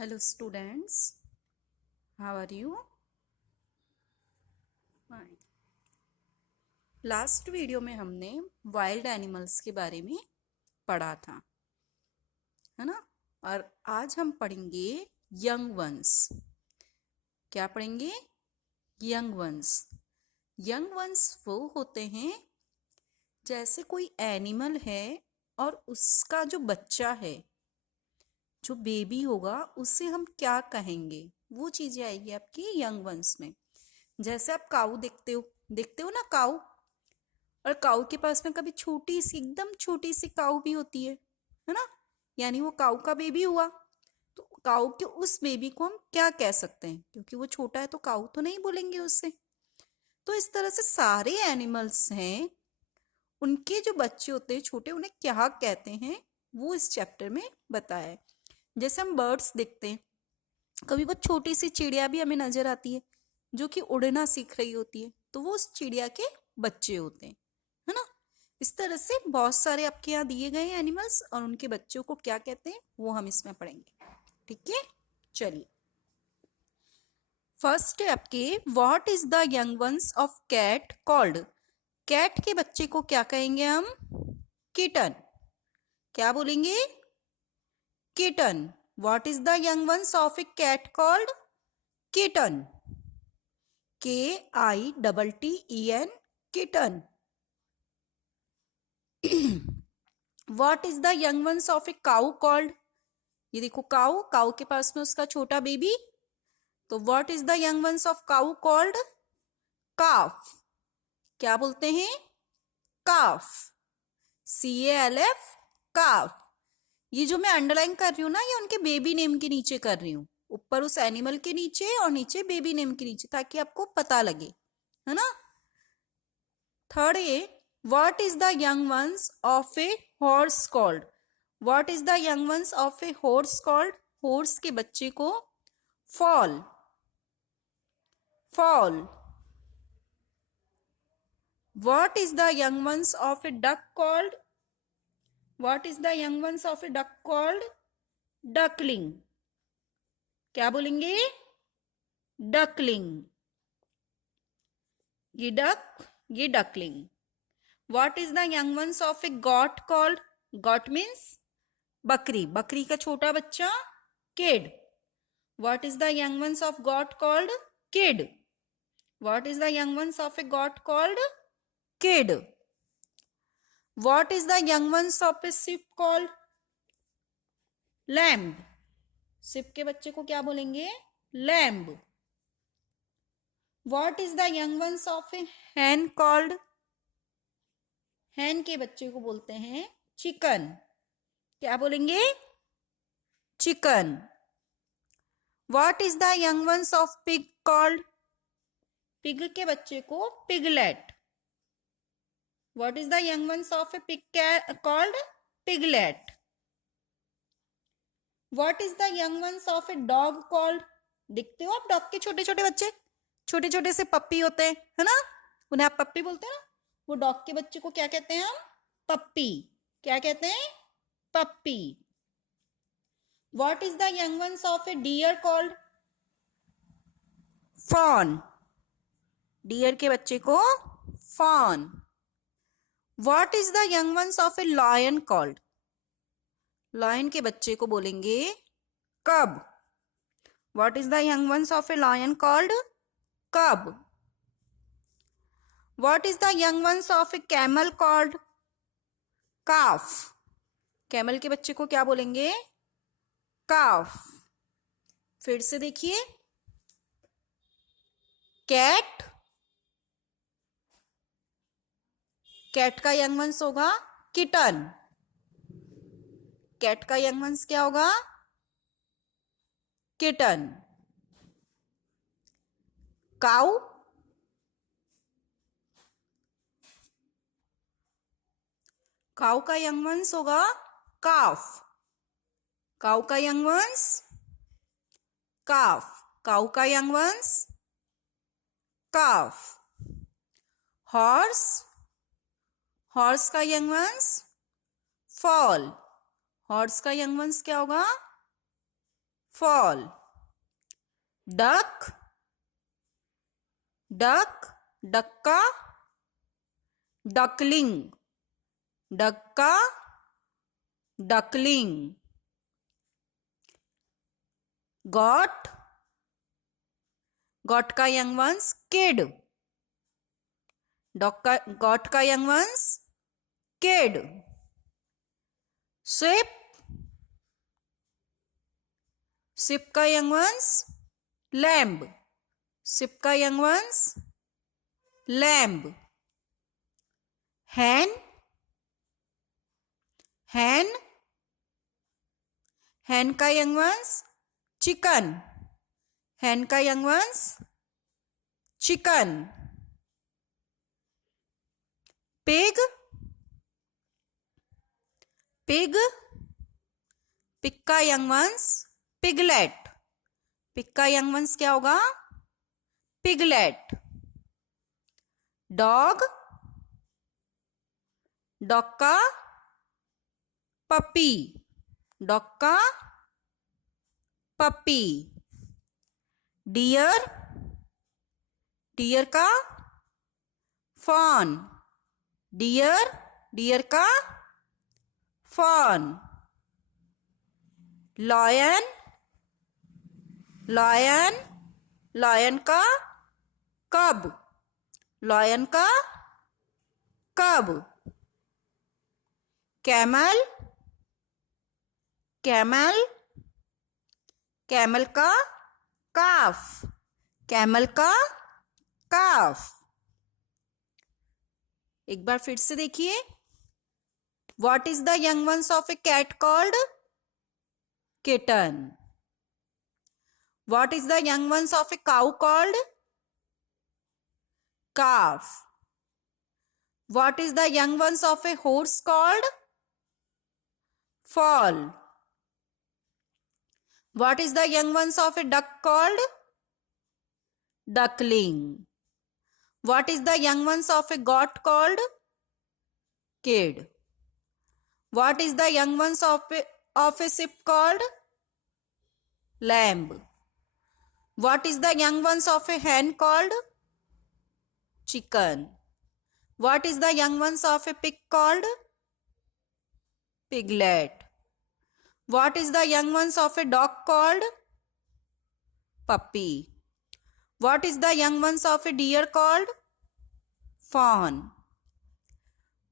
Hello students, how are you? Fine. Last video में हमने wild animals के बारे में पढ़ा था, है ना। और आज हम पढ़ेंगे यंग वंस। क्या पढ़ेंगे? Young ones. यंग वंस वो होते हैं जैसे कोई एनिमल है और उसका जो बच्चा है, जो बेबी होगा, उसे हम क्या कहेंगे, वो चीजें आएगी आपकी यंग वंस में। जैसे आप काऊ देखते हो ना काऊ। और काऊ के पास में कभी छोटी सी, एकदम छोटी सी काऊ भी होती है ना। यानी वो काऊ का बेबी हुआ। तो काऊ के उस बेबी को हम क्या कह सकते हैं? क्योंकि वो छोटा है तो काऊ तो नहीं बोलेंगे उससे। तो इस तरह से सारे एनिमल्स हैं, उनके जो बच्चे होते हैं छोटे, उन्हें क्या कहते हैं वो इस चैप्टर में बताया है। जैसे हम बर्ड्स देखते हैं, कभी वो छोटी सी चिड़िया भी हमें नजर आती है जो कि उड़ना सीख रही होती है, तो वो उस चिड़िया के बच्चे होते हैं, है ना। इस तरह से बहुत सारे आपके यहाँ दिए गए एनिमल्स और उनके बच्चों को क्या कहते हैं वो हम इसमें पढ़ेंगे। ठीक है, चलिए। फर्स्ट है आपके, what is the young ones of cat called? Cat के बच्चे को क्या कहेंगे हम? किटन। क्या बोलेंगे? Kitten. What is the young ones of a cat called? Kitten. KITTEN, kitten. What is the young ones of a cow called? ये देखो काऊ, काऊ के पास में उसका छोटा बेबी। तो what is the young ones of cow called? calf. क्या बोलते हैं? calf. CALF, calf. ये जो मैं अंडरलाइन कर रही हूँ ना, ये उनके बेबी नेम के नीचे कर रही हूँ, ऊपर उस एनिमल के नीचे और नीचे बेबी नेम के नीचे, ताकि आपको पता लगे, है ना। थर्ड है, what is the young ones of a horse called? What is the young ones of a horse called? horse के बच्चे को fall. fall. What is the young ones of a duck called? What is the young ones of a duck called? duckling. क्या बोलेंगे? duckling. ये duck, ये duckling. What is the young ones of a goat called? goat means बकरी, बकरी का छोटा बच्चा kid. What is the young ones of goat called? kid. What is the young ones of a goat called? kid. What is the young ones of a sheep called? lamb. sheep के बच्चे को क्या बोलेंगे? lamb. What is the young ones of a hen called? hen के बच्चे को बोलते हैं chicken. क्या बोलेंगे? chicken. What is the young ones of pig called? pig के बच्चे को piglet. What is the young ones of a pig called? piglet. What is the young ones of a dog called? देखते हो आप dog के छोटे छोटे बच्चे, छोटे छोटे से पप्पी होते हैं, है ना, उन्हें आप पप्पी बोलते हैं ना। वो डॉग के बच्चे को क्या कहते हैं हम? पप्पी. क्या कहते हैं? पप्पी. What is the young ones of a deer called? fawn. Deer के बच्चे को fawn. What is the young ones of a lion called? Lion के बच्चे को बोलेंगे cub. What is the young ones of a lion called? cub. What is the young ones of a camel called? calf. Camel के बच्चे को क्या बोलेंगे? calf. फिर से देखिए, कैट, कैट का यंग वंस होगा किटन. कैट का यंग वंस क्या होगा? किटन. काऊ, काऊ का यंग वंस होगा काफ. काऊ का यंग वंस काफ. काऊ का यंग वंस काफ. हॉर्स, हॉर्स का यंग वंस फॉल. हॉर्स का यंग वंस क्या होगा? fall. Duck, duck, ducka, duckling, ducka, duckling. Got, got का young ones, kid. Got का young ones, kid. Ship, ship का young ones, lamb. Ship का young ones, lamb. Hen, hen, hen का young ones, chicken. Hen का young ones, chicken. Pig, pig, pig का young ones, piglet. Pig का young ones क्या होगा? Piglet. Dog, dog का puppy. Dog का puppy. Deer, deer का fawn. Deer, deer का fawn. Lion, lion, lion का cub. Lion का cub. Camel, camel, camel का calf. Camel का calf. एक बार फिर से देखिए. What is the young ones of a cat called? Kitten. What is the young ones of a cow called? Calf. What is the young ones of a horse called? Foal. What is the young ones of a duck called? Duckling. What is the young ones of a goat called? Kid. What is the young ones of a sheep called? Lamb. What is the young ones of a hen called? Chicken. What is the young ones of a pig called? Piglet. What is the young ones of a dog called? Puppy. What is the young ones of a deer called? Fawn.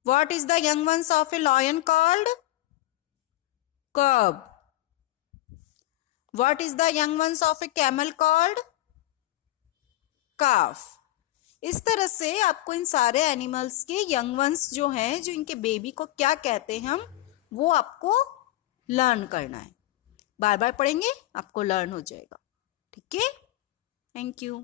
What is the young ones of a lion called? Cub. What is the young ones of a camel called? Calf. इस तरह से आपको इन सारे animals के young ones जो हैं, जो इनके बेबी को क्या कहते हैं हम, वो आपको लर्न करना है. बार बार पढ़ेंगे, आपको लर्न हो जाएगा. ठीक है. Thank you.